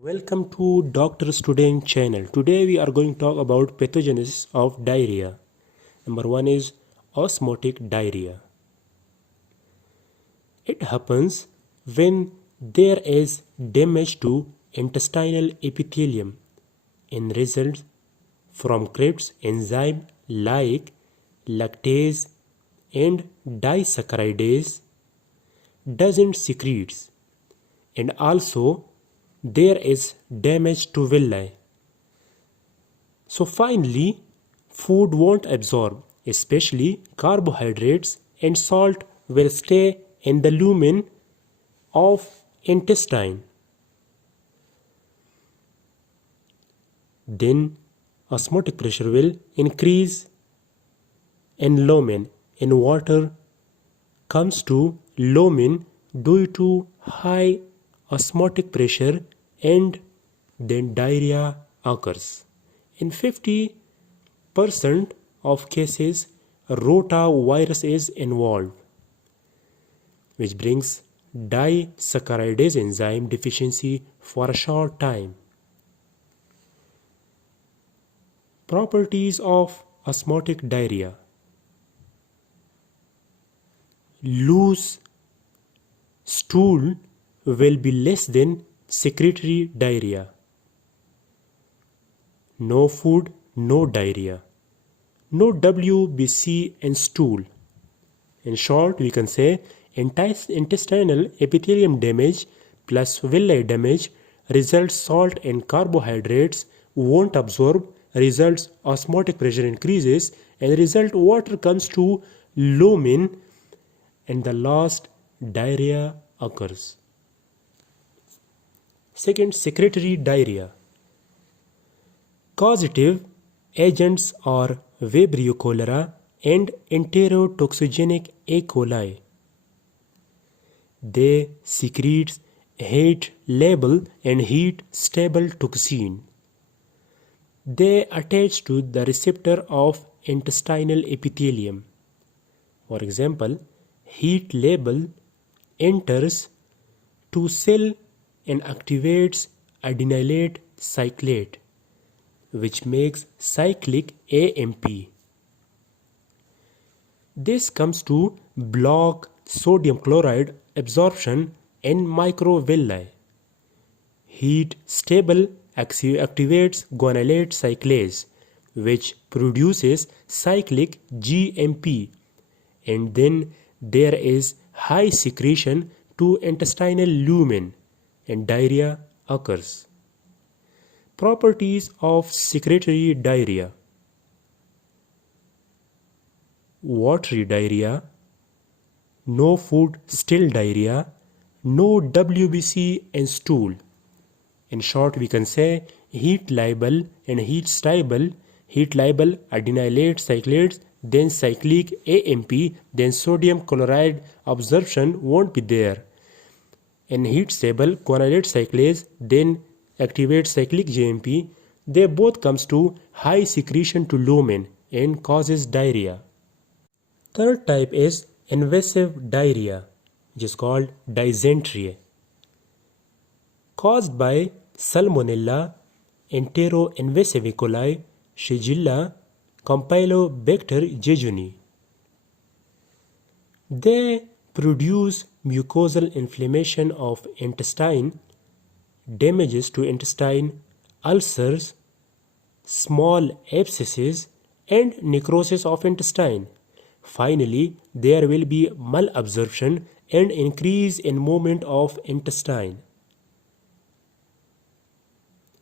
Welcome to Doctor Student channel. Today we are going to talk about pathogenesis of diarrhea. Number one is osmotic diarrhea. It happens when there is damage to intestinal epithelium and results from Krebs enzyme like lactase and disaccharidase doesn't secretes, and also there is damage to villi. So finally, food won't absorb, especially carbohydrates, and salt will stay in the lumen of intestine. Then osmotic pressure will increase in lumen, and water comes to lumen due to high osmotic pressure, and then diarrhea occurs. In 50% of cases, rotavirus is involved, which brings disaccharidase enzyme deficiency for a short time. Properties of osmotic diarrhea: loose stool will be less than secretory diarrhea. No food, no diarrhea. No WBC in stool. In short, we can say intestinal epithelium damage plus villi damage results salt and carbohydrates won't absorb, results osmotic pressure increases, and result water comes to lumen, and the last diarrhea occurs. Second, secretory diarrhea. Causative agents are Vibrio cholera and enterotoxigenic E. coli. They secrete heat-labile and heat-stable toxin. They attach to the receptor of intestinal epithelium. For example, heat-labile enters to cell and activates adenylate cyclase, which makes cyclic AMP. This comes to block sodium chloride absorption in microvilli. Heat stable activates guanylate cyclase, which produces cyclic GMP, and then there is high secretion to intestinal lumen, and diarrhea occurs. Properties of secretory diarrhea: watery diarrhea, no food still diarrhea, no WBC in stool. In short, we can say heat labile and heat stable. Heat labile adenylate cyclase, then cyclic AMP, then sodium chloride absorption won't be there. In heat stable guanylate cyclase, then activate cyclic GMP. They both comes to high secretion to lumen and causes diarrhea. Third type is invasive diarrhea, which is called dysentery, caused by Salmonella enteroinvasive E. coli, Shigella, Campylobacter jejuni. They produce mucosal inflammation of intestine, damages to intestine, ulcers, small abscesses, and necrosis of intestine. Finally, there will be malabsorption and increase in movement of intestine.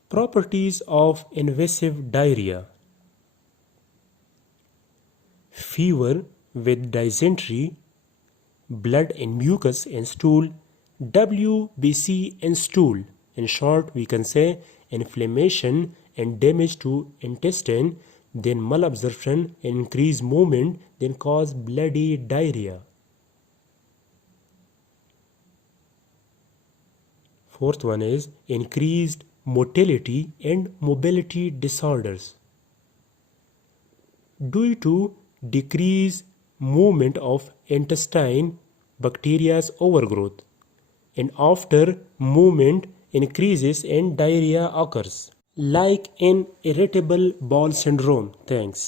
Properties of invasive diarrhea: fever with dysentery, blood and mucus in stool, WBC in stool. In short, we can say inflammation and damage to intestine, then malabsorption and increased movement, then cause bloody diarrhea. Fourth one is increased motility and mobility disorders due to decreased movement of intestine, bacteria's overgrowth, and after movement increases and diarrhea occurs, like in irritable bowel syndrome. Thanks.